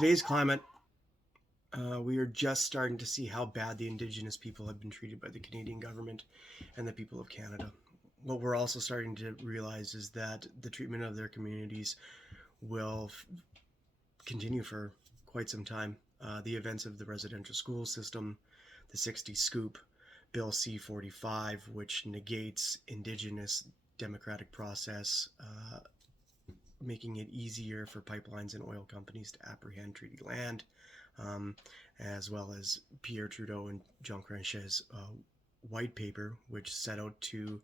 today's climate, we are just starting to see how bad the Indigenous people have been treated by the Canadian government and the people of Canada. What we're also starting to realize is that the treatment of their communities will continue for quite some time. The events of the residential school system, the 60 Scoop, Bill C-45, which negates Indigenous democratic process, making it easier for pipelines and oil companies to apprehend treaty land, as well as Pierre Trudeau and Jean Chrétier's white paper, which set out to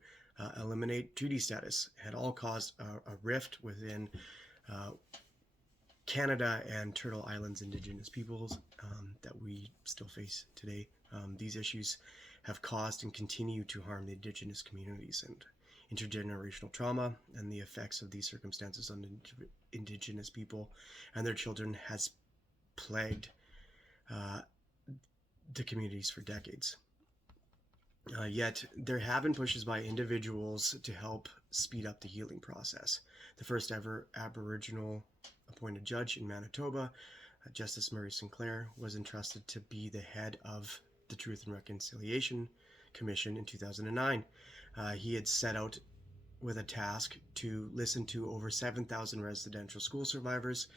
eliminate treaty status, had all caused a rift within Canada and Turtle Island's Indigenous peoples that we still face today. These issues have caused and continue to harm the Indigenous communities, and intergenerational trauma and the effects of these circumstances on Indigenous people and their children has plagued the communities for decades. Yet there have been pushes by individuals to help speed up the healing process. The first ever Aboriginal appointed judge in Manitoba, Justice Murray Sinclair, was entrusted to be the head of the Truth and Reconciliation Commission in 2009. He had set out with a task to listen to over 7,000 residential school survivors,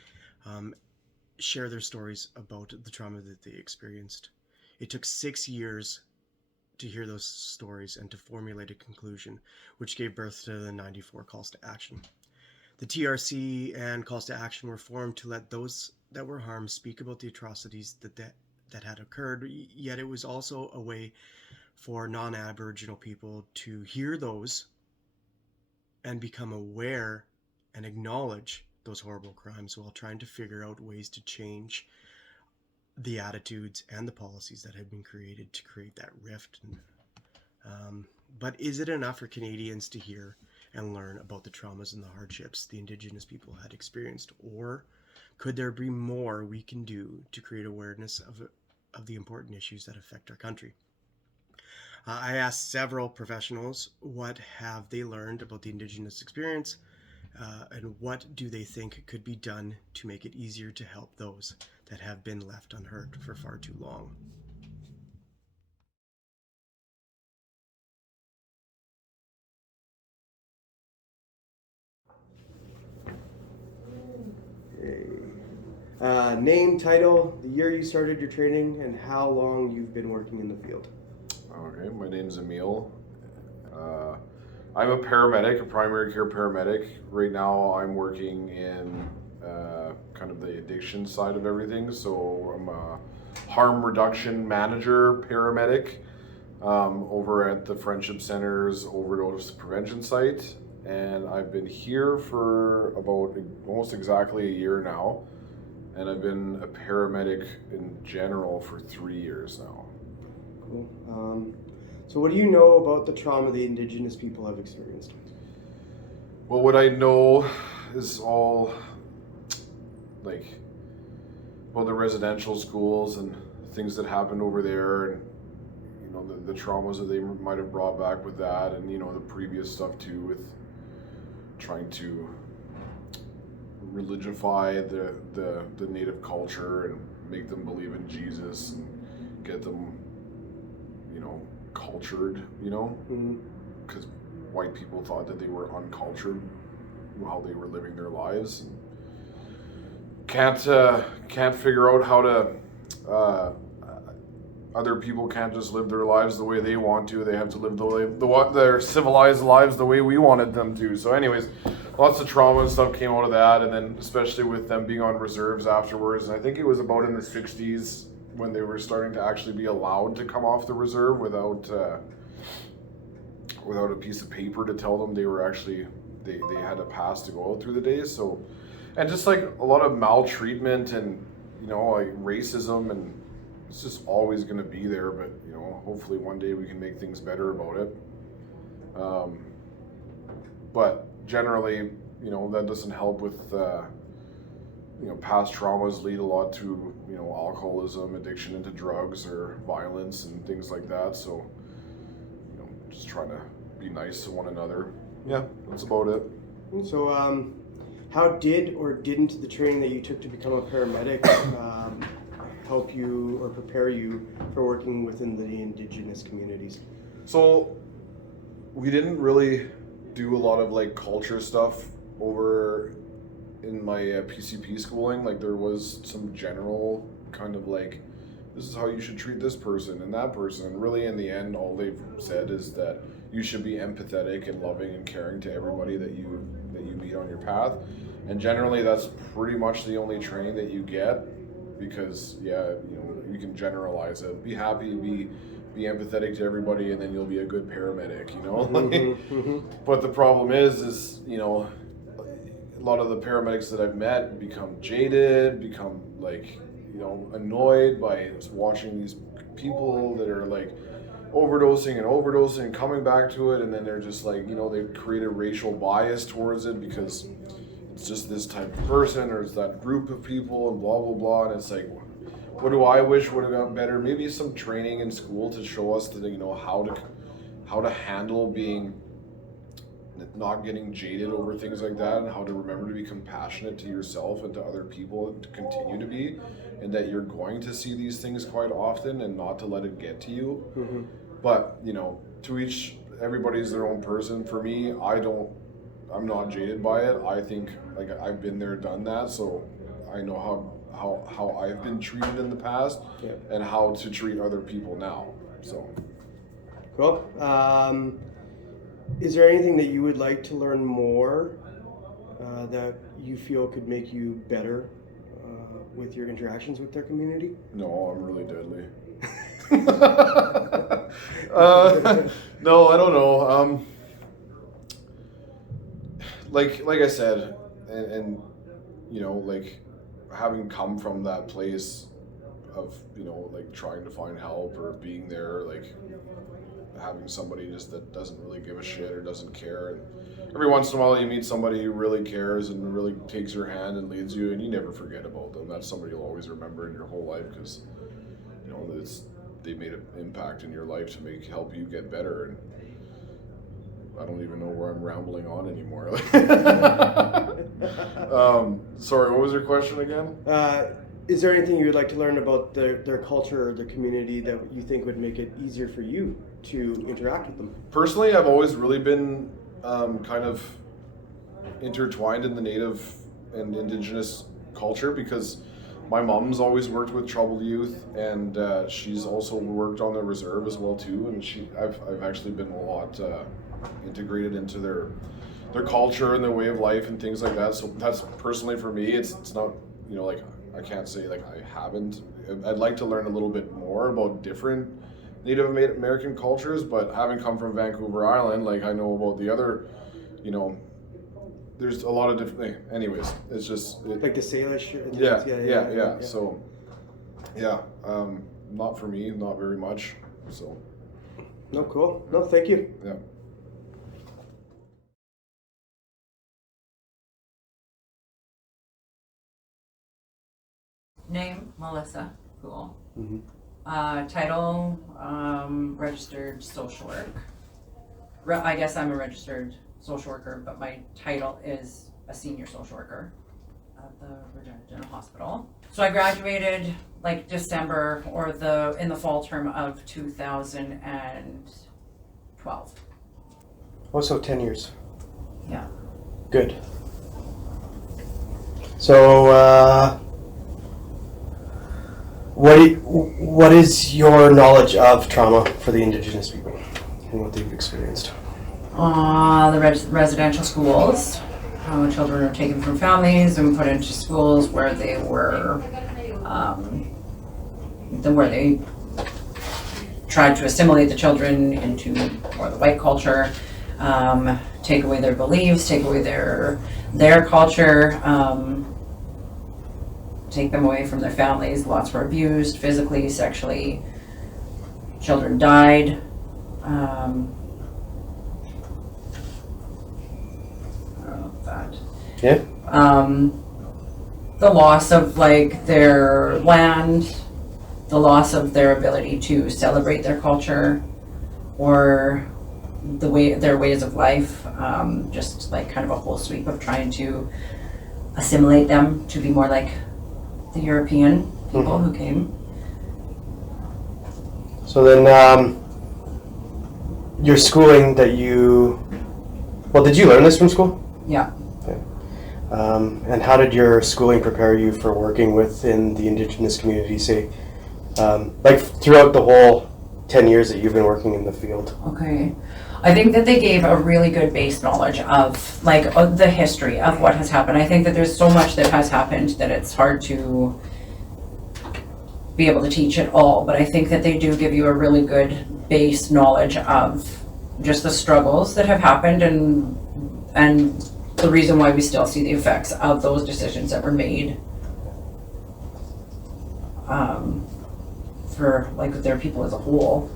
share their stories about the trauma that they experienced. It took 6 years to hear those stories and to formulate a conclusion, which gave birth to the 94 calls to action. The TRC and calls to action were formed to let those that were harmed speak about the atrocities that had occurred, yet it was also a way for non-Aboriginal people to hear those and become aware and acknowledge those horrible crimes while trying to figure out ways to change the attitudes and the policies that had been created to create that rift. But is it enough for Canadians to hear and learn about the traumas and the hardships the Indigenous people had experienced? Or could there be more we can do to create awareness of the important issues that affect our country? I asked several professionals what have they learned about the Indigenous experience, and what do they think could be done to make it easier to help those that have been left unheard for far too long. Okay. Name, title, the year you started your training, and how long you've been working in the field. Okay, my name's Emil. I'm a paramedic, a primary care paramedic. Right now I'm working in kind of the addiction side of everything. So I'm a harm reduction manager paramedic over at the Friendship Center's overdose prevention site. And I've been here for about almost exactly a year now. And I've been a paramedic in general for 3 years now. Cool. So what do you know about the trauma the Indigenous people have experienced? Well, what I know is all like, well, the residential schools and things that happened over there, and the traumas that they might have brought back with that, and the previous stuff too with trying to religify the native culture and make them believe in Jesus and get them cultured, because white people thought that they were uncultured while they were living their lives, and can't figure out how to other people can't just live their lives the way they want to. They have to live their civilized lives the way we wanted them to. So anyways, lots of trauma and stuff came out of that, and then especially with them being on reserves afterwards, and I think it was about in the 60s when they were starting to actually be allowed to come off the reserve without a piece of paper to tell them they were actually they had a pass to go out through the day. So, and just like a lot of maltreatment and like racism, and it's just always going to be there. But hopefully one day we can make things better about it. But generally, that doesn't help with past traumas lead a lot to alcoholism, addiction into drugs or violence and things like that. So just trying to be nice to one another. Yeah, that's about it. So How did or didn't the training that you took to become a paramedic help you or prepare you for working within the Indigenous communities? So we didn't really do a lot of like culture stuff over in my PCP schooling. Like there was some general kind of like, this is how you should treat this person and that person. And really in the end, all they've said is that you should be empathetic and loving and caring to everybody that you meet on your path. And generally that's pretty much the only training that you get, because you can generalize it. Be happy, be empathetic to everybody, and then you'll be a good paramedic, But the problem is a lot of the paramedics that I've met become jaded, become like, annoyed by watching these people that are like overdosing and coming back to it, and then they're just like, they create a racial bias towards it because it's just this type of person or it's that group of people and blah blah blah. And it's like, what do I wish would have gotten better? Maybe some training in school to show us that how to handle being not getting jaded over things like that, and how to remember to be compassionate to yourself and to other people and to continue to be, and that you're going to see these things quite often and not to let it get to you. Mm-hmm. But everybody's their own person. For me, I'm not jaded by it. I think like I've been there, done that, so I know how I've been treated in the past, and how to treat other people now. So cool. Is there anything that you would like to learn more that you feel could make you better with your interactions with their community? No, I'm really deadly. No, I don't know. Like I said, and like having come from that place of like trying to find help or being there, like having somebody just that doesn't really give a shit or doesn't care, and every once in a while you meet somebody who really cares and really takes your hand and leads you, and you never forget about them. That's somebody you'll always remember in your whole life, because they made an impact in your life to help you get better. And I don't even know where I'm rambling on anymore. Sorry, what was your question again? Is there anything you would like to learn about their culture or their community that you think would make it easier for you to interact with them? Personally, I've always really been kind of intertwined in the Native and Indigenous culture, because my mom's always worked with troubled youth, and she's also worked on the reserve as well too. And I've actually been a lot integrated into their culture and their way of life and things like that. So that's personally for me. It's not like I can't say like I haven't. I'd like to learn a little bit more about different Native American cultures, but having come from Vancouver Island, like I know about the other, there's a lot of different. Anyways, it's just like the Salish. Yeah. So, not for me, not very much. So. No, cool. No, thank you. Yeah. Name, Melissa. Cool. Mm-hmm. Title, registered social work. I guess I'm a registered social worker, but my title is a senior social worker at the Regina General Hospital. So I graduated like December or in the fall term of 2012. Also 10 years. Yeah. Good. So, what is your knowledge of trauma for the Indigenous people and what they've experienced? The residential schools. Children are taken from families and put into schools where they were, where they tried to assimilate the children into more the white culture, take away their beliefs, take away their culture, take them away from their families. Lots were abused physically, sexually. Children died. I don't know that. Yeah. The loss of like their land, the loss of their ability to celebrate their culture or their ways of life, just like kind of a whole sweep of trying to assimilate them to be more like the European people who came. So then, your schooling that did you learn this from school? Yeah. Okay. And how did your schooling prepare you for working within the Indigenous community, say, like throughout the whole 10 years that you've been working in the field? Okay. I think that they gave a really good base knowledge of like the history of what has happened. I think that there's so much that has happened that it's hard to be able to teach it all, but I think that they do give you a really good base knowledge of just the struggles that have happened and the reason why we still see the effects of those decisions that were made for like their people as a whole.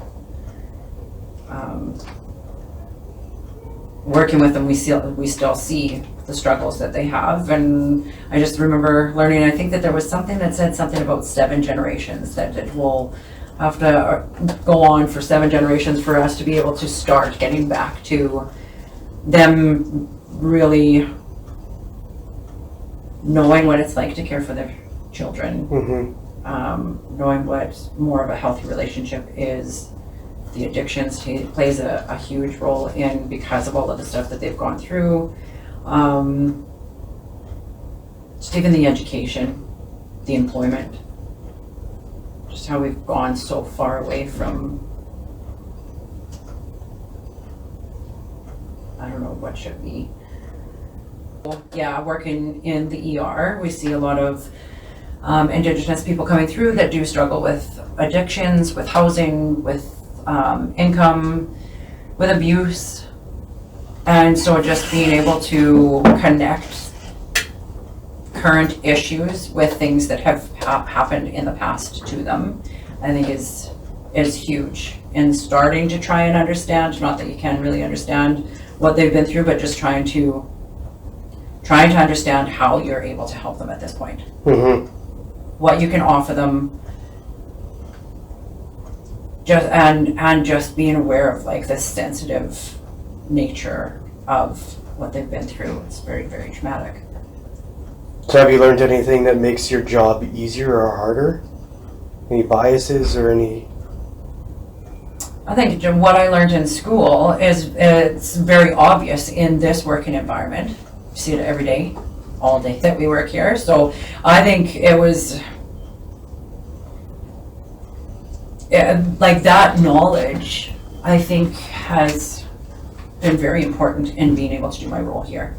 Working with them, we still see the struggles that they have, and I just remember learning, I think that there was something that said something about 7 generations, that it will have to go on for 7 generations for us to be able to start getting back to them really knowing what it's like to care for their children, knowing what more of a healthy relationship is. The addictions plays a huge role in because of all of the stuff that they've gone through. Just even the education, the employment, just how we've gone so far away from, I don't know what should be. Yeah, working in the ER, we see a lot of Indigenous people coming through that do struggle with addictions, with housing, with income, with abuse. And so just being able to connect current issues with things that have happened in the past to them, I think is huge in starting to try and understand, not that you can really understand what they've been through, but just trying to understand how you're able to help them at this point. What you can offer them, just being aware of like the sensitive nature of what they've been through. It's very, very traumatic. So have you learned anything that makes your job easier or harder? Any biases or any? I think what I learned in school is it's very obvious in this working environment. You see it every day, all day that we work here. So I think it was like that knowledge, I think, has been very important in being able to do my role here.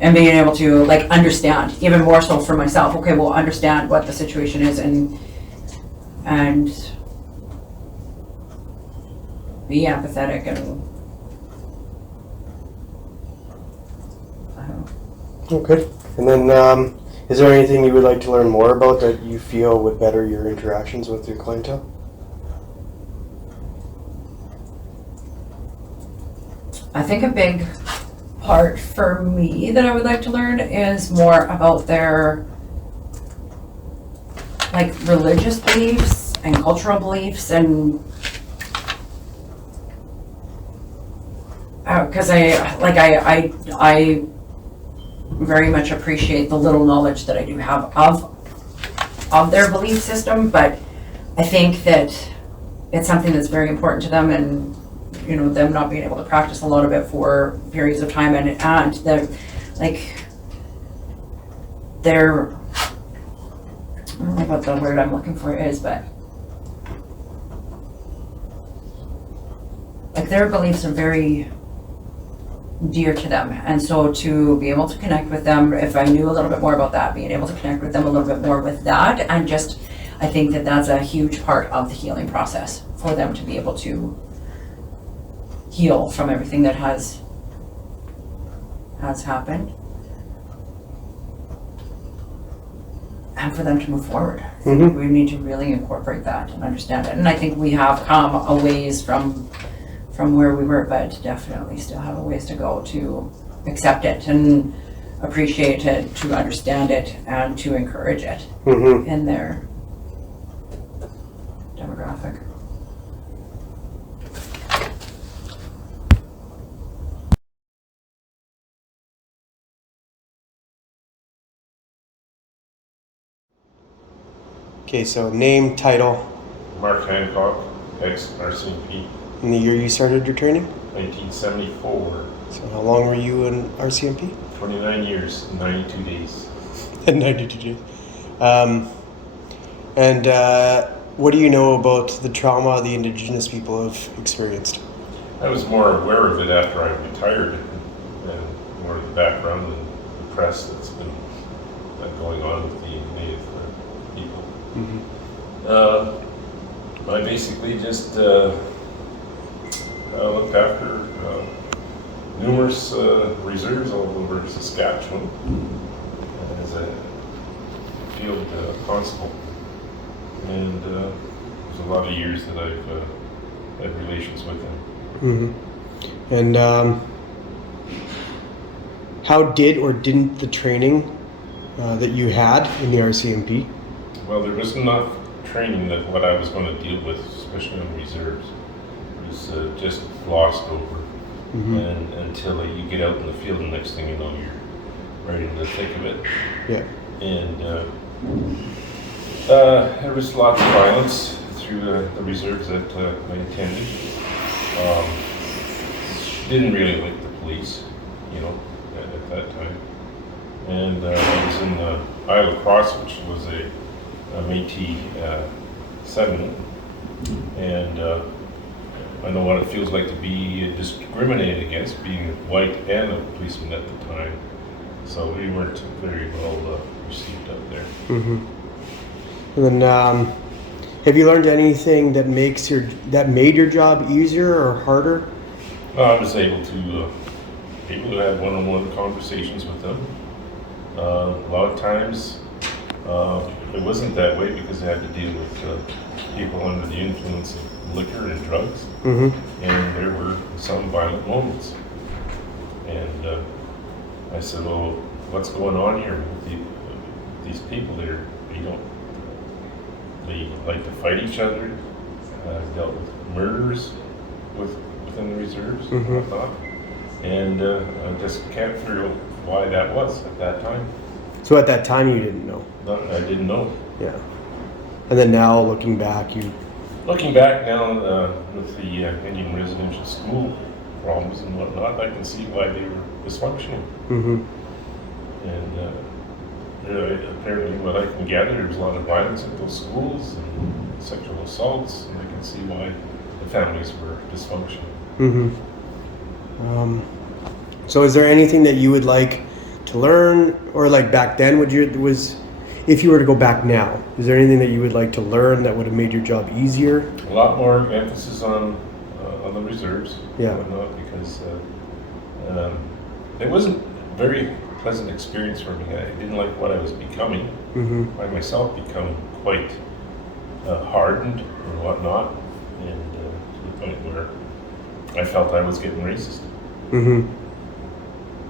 And being able to like understand, even more so for myself, okay, well, understand what the situation is and be empathetic and I don't know. Okay. And then is there anything you would like to learn more about that you feel would better your interactions with your clientele? I think a big part for me that I would like to learn is more about their like religious beliefs and cultural beliefs, and because I very much appreciate the little knowledge that I do have of their belief system, but I think that it's something that's very important to them, and you know, them not being able to practice a lot of it for periods of time, and they're like they're, I don't know what the word I'm looking for is, but like their beliefs are very dear to them, and so to be able to connect with them, if I knew a little bit more about that, being able to connect with them a little bit more with that, and just I think that that's a huge part of the healing process for them to be able to heal from everything that has happened, and for them to move forward. We need to really incorporate that and understand it, and I think we have come a ways from where we were, but definitely still have a ways to go to accept it and appreciate it, to understand it, and to encourage it in their demographic. Okay, so name, title, Mark Hancock, ex-RCMP, and the year you started your training. 1974. So how long were you in RCMP? 29 years, 92 days. 92 days. And what do you know about the trauma the Indigenous people have experienced? I was more aware of it after I retired, and more of the background and the press that's been going on with the Native people. I basically just looked after numerous reserves all over Saskatchewan as a field constable, and there's a lot of years that I've had relations with them. And how did or didn't the training that you had in the RCMP? Well, there wasn't enough training that what I was going to deal with, especially on reserves, was just glossed over. And until you get out in the field, the next thing you know, you're right in the thick of it. Yeah. And there was lots of violence through the reserves that I attended. Didn't really like the police, at that time. And I was in the Isle of Cross, which was a Métis settlement, and I know what it feels like to be discriminated against, being white and a policeman at the time. So we weren't very well received up there. And then, have you learned anything that made your job easier or harder? I was able to have one-on-one conversations with them. A lot of times it wasn't that way because I had to deal with people under the influence of liquor and drugs, and there were some violent moments. And I said, "Well, what's going on here with these people? They like to fight each other. Dealt with murders within the reserves and whatnot, and I just can't figure out why that was at that time." So at that time you didn't know? I didn't know. Yeah. And then now looking back now with the Indian residential school problems and whatnot, I can see why they were dysfunctional. And apparently what I can gather, there's a lot of violence at those schools and sexual assaults, and I can see why the families were dysfunctional. So is there anything that you would like to learn, or like back then, if you were to go back now, is there anything that you would like to learn that would have made your job easier? A lot more emphasis on the reserves, Yeah. and whatnot, because it wasn't a very pleasant experience for me. I didn't like what I was becoming. I myself become quite hardened and whatnot, and to the point where I felt I was getting racist.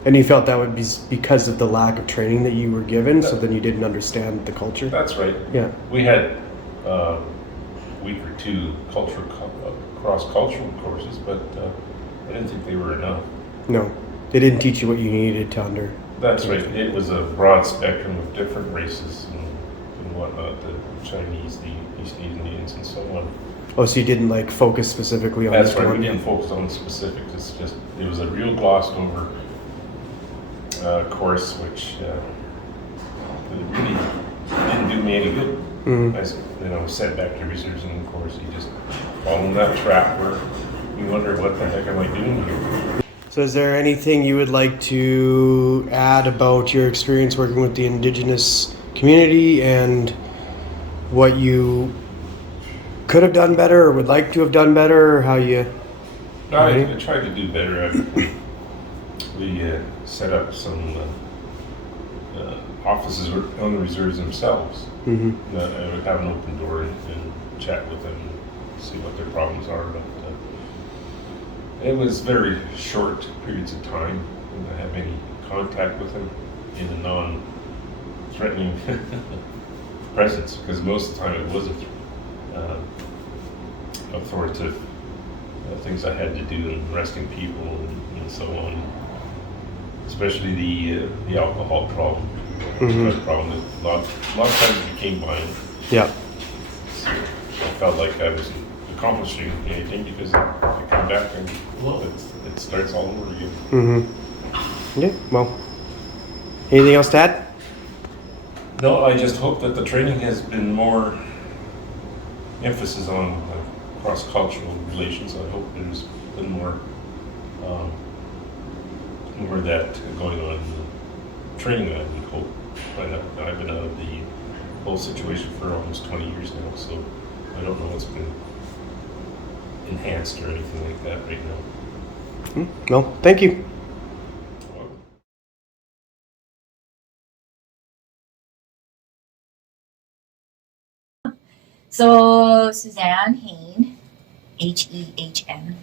And you felt that would be because of the lack of training that you were given, so then you didn't understand the culture? That's right. Yeah. We had a week or two cross-cultural courses, but I didn't think they were enough. No, they didn't teach you what you needed to under. That's right. It was a broad spectrum of different races and whatnot, the Chinese, the East Indians, and so on. Oh, so you didn't like focus specifically on That's this right. one? We didn't focus on specifics. It's just, it was a real glossed over course, which really didn't do me any good. I was sent back to reserves, and of course you just fall in that trap where you wonder what the heck am I doing here. So is there anything you would like to add about your experience working with the Indigenous community and what you could have done better or would like to have done better, or how you... I tried to do better. We set up some offices on the reserves themselves. I would have an open door and chat with them and see what their problems are. But it was very short periods of time. I didn't have any contact with them in a non-threatening presence, because most of the time it wasn't authoritative things I had to do, and arresting people and so on. Especially the alcohol problem, drug problem. A lot of times it became violent. Yeah. felt like I was accomplishing anything because I come back and it starts all over again. Mm-hmm. Yeah, well, anything else to add? No, I just hope that the training has been more emphasis on cross-cultural relations. I hope there's been more of that going on in the training, I would hope. But I've been out of the whole situation for almost 20 years now, so I don't know what's been enhanced or anything like that right now. No, thank you. So Suzanne Hain, H-E-H-N,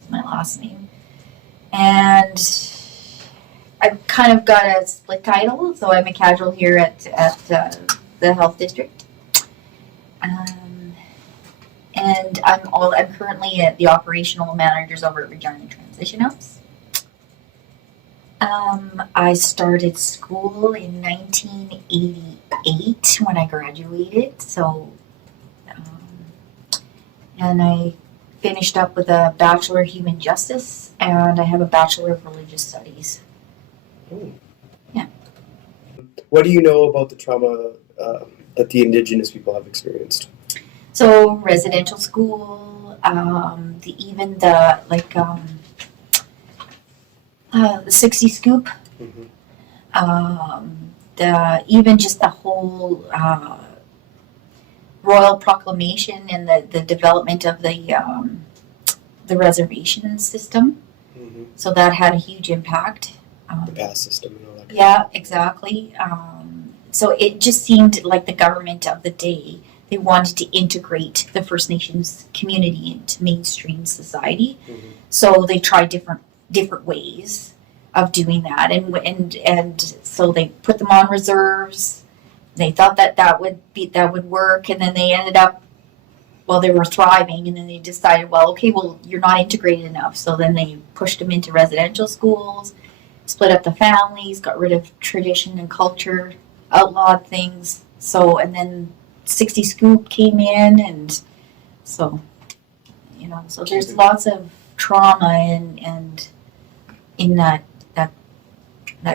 is my last name. And I've kind of got a split title, so I'm a casual here at the health district. And I'm currently at the operational managers over at Regina Transition House. I started school in 1988 when I graduated, so, and I finished up with a Bachelor of Human Justice, and I have a Bachelor of Religious Studies. Yeah. What do you know about the trauma that the Indigenous people have experienced? So residential school, the 60 scoop, even just the whole royal proclamation and the development of the reservation system. So that had a huge impact. The pass system and all that. Yeah, exactly. So it just seemed like the government of the day, they wanted to integrate the First Nations community into mainstream society. So they tried different ways of doing that, and so they put them on reserves. They thought that would work, and then they ended up, well, they were thriving, and then they decided, well, okay, well, you're not integrated enough. So then they pushed them into residential schools, split up the families, got rid of tradition and culture, outlawed things. So, and then 60 Scoop came in, and so, so there's lots of trauma and in that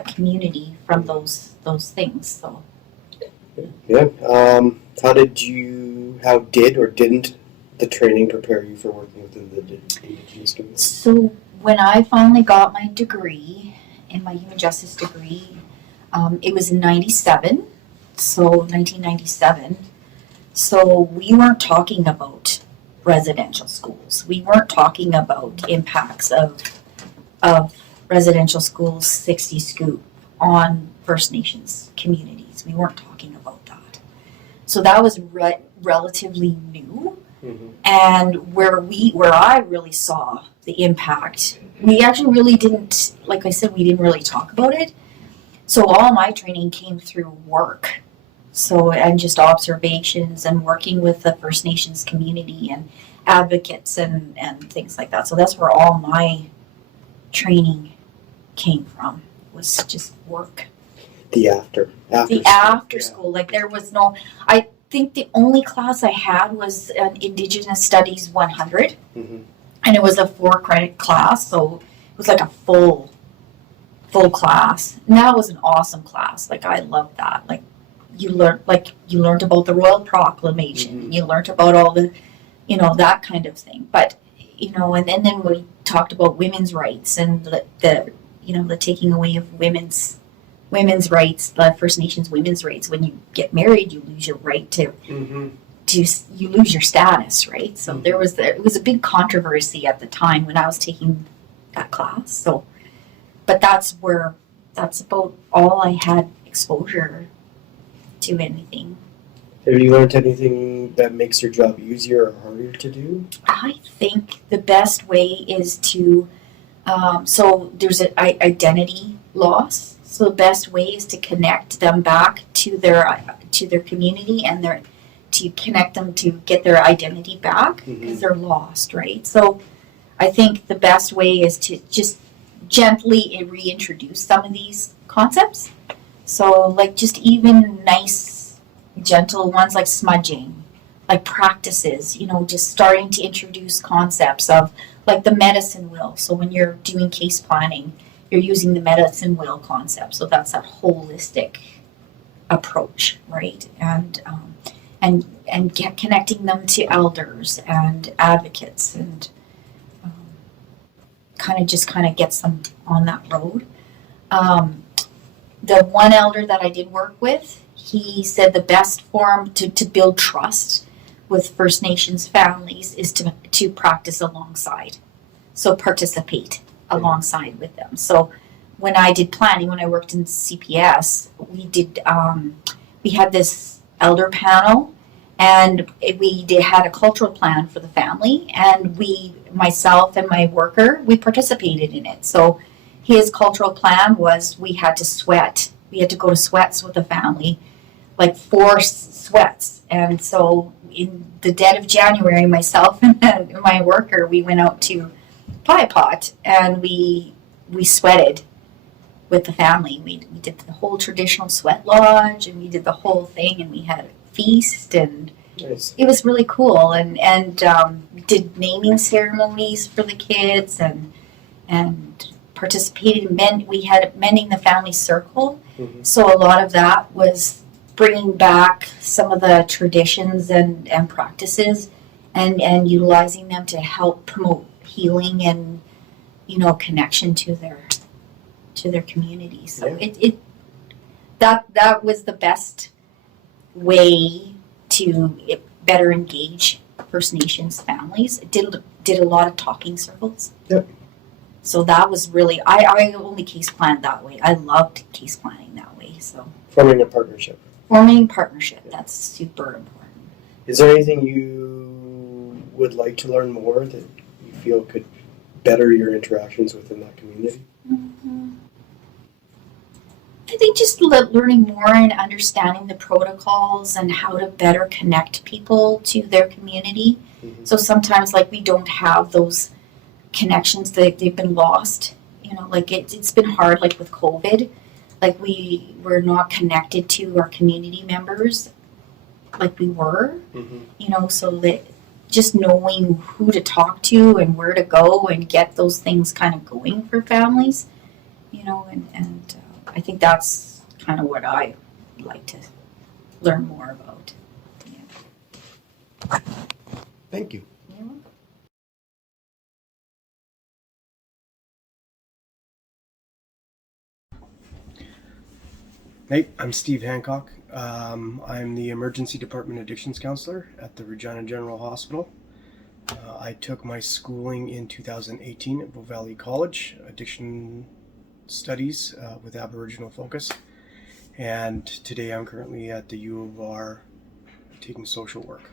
community from those things. So yeah. How did or didn't the training prepare you for working within the Indigenous community? So when I finally got my degree, in my human justice degree, it was in 97, so 1997. So we weren't talking about residential schools. We weren't talking about impacts of residential schools 60 scoop on First Nations communities. We weren't talking about that. So that was relatively new. And where I really saw the impact, we actually really didn't, like I said, we didn't really talk about it. So all my training came through work. So, and just observations and working with the First Nations community and advocates and things like that. So that's where all my training came from, was just work. The after School, like there was no, I think the only class I had was an Indigenous Studies 100, and it was a 4-credit class, so it was like a full class. And that was an awesome class. Like I loved that. Like you learned about the Royal Proclamation, you learned about all the, that kind of thing. But and then we talked about women's rights and the taking away of women's rights, the First Nations women's rights. When you get married, you lose your right to you lose your status, right? So it was a big controversy at the time when I was taking that class. So, but that's about all I had exposure to anything. Have you learned anything that makes your job easier or harder to do? I think the best way is to, so there's an identity loss. So the best way is to connect them back to their community and to connect them to get their identity back because they're lost, right? So I think the best way is to just gently reintroduce some of these concepts. So like just even nice, gentle ones like smudging, like practices, just starting to introduce concepts of like the medicine wheel. So when you're doing case planning, you're using the medicine wheel concept. So that's that holistic approach, right? And connecting them to elders and advocates, and kind of gets them on that road. The one elder that I did work with, he said the best form to build trust with First Nations families is to practice alongside. So participate alongside with them. So when I did planning, when I worked in CPS, we had this elder panel, and we had a cultural plan for the family, and myself and my worker, we participated in it. So his cultural plan was we had to sweat. We had to go to sweats with the family, like 4 sweats. And so in the dead of January, myself and my worker, we went out to Pot and we sweated with the family. We did the whole traditional sweat lodge, and we did the whole thing, and we had a feast, and Nice. it was really cool. And did naming ceremonies for the kids, and participated in we had mending the family circle. Mm-hmm. So a lot of that was bringing back some of the traditions and practices, and utilizing them to help promote healing and connection to their community. So that was the best way to better engage First Nations families. It did a lot of talking circles. Yep. So that was really, I only case planned that way. I loved case planning that way. So Forming a partnership. forming partnership, that's super important. Is there anything you would like to learn more that you feel could better your interactions within that community? Mm-hmm. I think just learning more and understanding the protocols and how to better connect people to their community. Mm-hmm. So sometimes, like, we don't have those connections, they've been lost. Like it's been hard, like with COVID. Like we were not connected to our community members like we were. Mm-hmm. So that just knowing who to talk to and where to go and get those things kind of going for families, and I think that's kind of what I like to learn more about. Yeah. Thank you. You're welcome. Hey, I'm Steve Hancock. I'm the Emergency Department Addictions Counselor at the Regina General Hospital. I took my schooling in 2018 at Bow Valley College, Addiction Studies with Aboriginal focus. And today I'm currently at the U of R taking social work.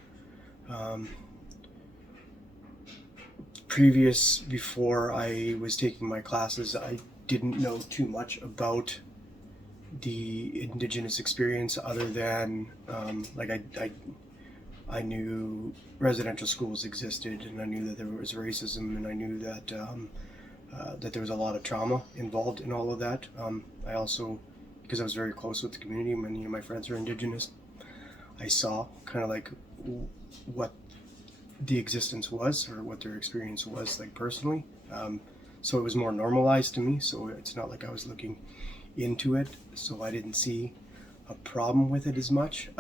Before I was taking my classes, I didn't know too much about the Indigenous experience other than I knew residential schools existed, and I knew that there was racism, and I knew that that there was a lot of trauma involved in all of that. I also, because I was very close with the community, many of my friends are Indigenous, I saw kind of like what the existence was, or what their experience was like personally. So it was more normalized to me, so it's not like I was looking into it, so I didn't see a problem with it as much.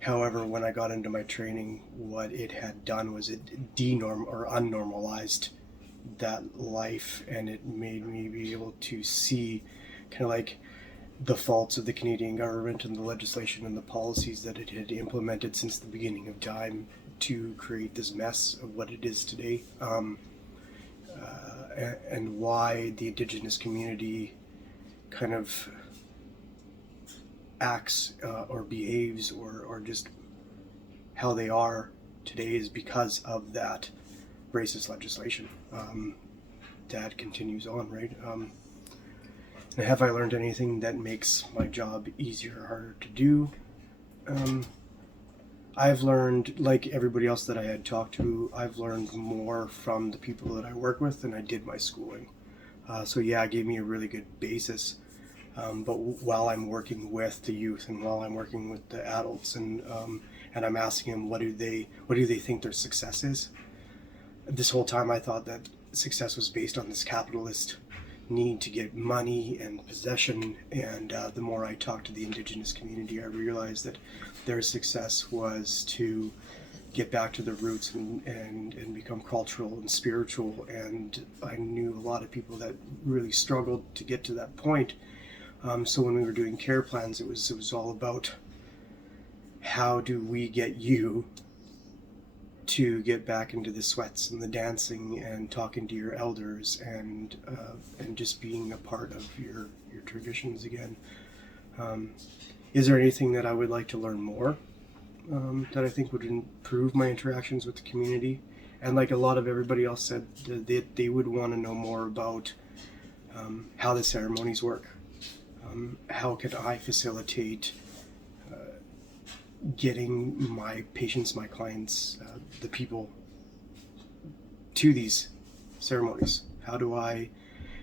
However, when I got into my training, what it had done was it unnormalized that life, and it made me be able to see kind of like the faults of the Canadian government and the legislation and the policies that it had implemented since the beginning of time to create this mess of what it is today, and why the Indigenous community kind of acts or behaves or just how they are today is because of that racist legislation that continues on, right? And have I learned anything that makes my job easier or harder to do? I've learned, like everybody else that I had talked to, I've learned more from the people that I work with than I did my schooling. So yeah, it gave me a really good basis. But while I'm working with the youth and while I'm working with the adults and and I'm asking them what do they think their success is. This whole time I thought that success was based on this capitalist need to get money and possession, and the more I talked to the Indigenous community, I realized that their success was to get back to the roots and become cultural and spiritual. And I knew a lot of people that really struggled to get to that point. So when we were doing care plans, it was all about how do we get you to get back into the sweats and the dancing and talking to your elders and just being a part of your traditions again. Is there anything that I would like to learn more that I think would improve my interactions with the community? And like a lot of everybody else said, they would want to know more about how the ceremonies work. How can I facilitate getting my patients, my clients, the people to these ceremonies? How do I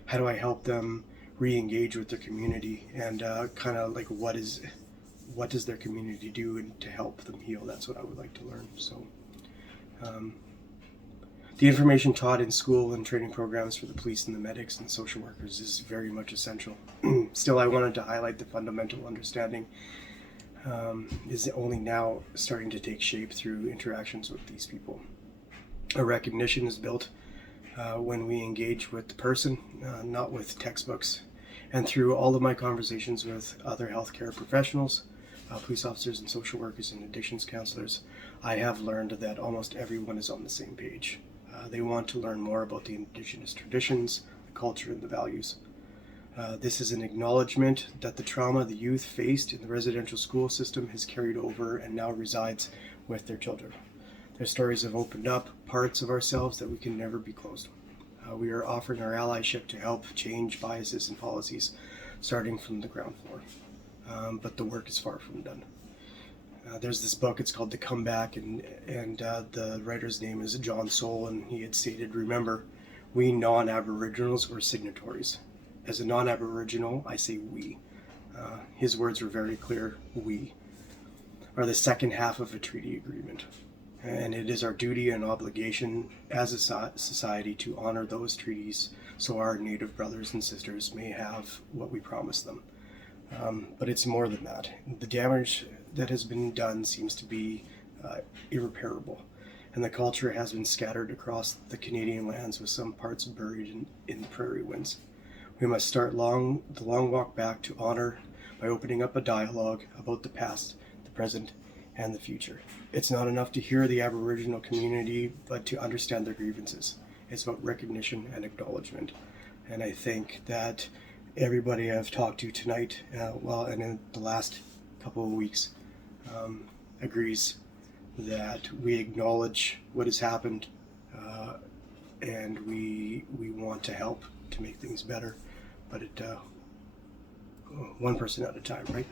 help them re-engage with their community, and kind of like what does their community do to help them heal? That's what I would like to learn. So the information taught in school and training programs for the police and the medics and social workers is very much essential. Still, I wanted to highlight the fundamental understanding is only now starting to take shape through interactions with these people. A recognition is built when we engage with the person, not with textbooks. And through all of my conversations with other healthcare professionals, police officers and social workers and addictions counselors, I have learned that almost everyone is on the same page. They want to learn more about the Indigenous traditions, the culture, and the values. This is an acknowledgement that the trauma the youth faced in the residential school system has carried over and now resides with their children. Their stories have opened up parts of ourselves that we can never be closed. We are offering our allyship to help change biases and policies, starting from the ground floor. But the work is far from done. There's this book, it's called The Comeback, and the writer's name is John Soule, and he had stated, remember, we non-Aboriginals were signatories. As a non-Aboriginal, I say we. His words were very clear, we are the second half of a treaty agreement. And it is our duty and obligation as a society to honor those treaties so our Native brothers and sisters may have what we promised them. But it's more than that. The damage that has been done seems to be irreparable, and the culture has been scattered across the Canadian lands with some parts buried in the prairie winds. We must start the long walk back to honor by opening up a dialogue about the past, the present, and the future. It's not enough to hear the Aboriginal community, but to understand their grievances. It's about recognition and acknowledgement. And I think that everybody I've talked to tonight, and in the last couple of weeks, agrees that we acknowledge what has happened, and we want to help to make things better, but one person at a time, right?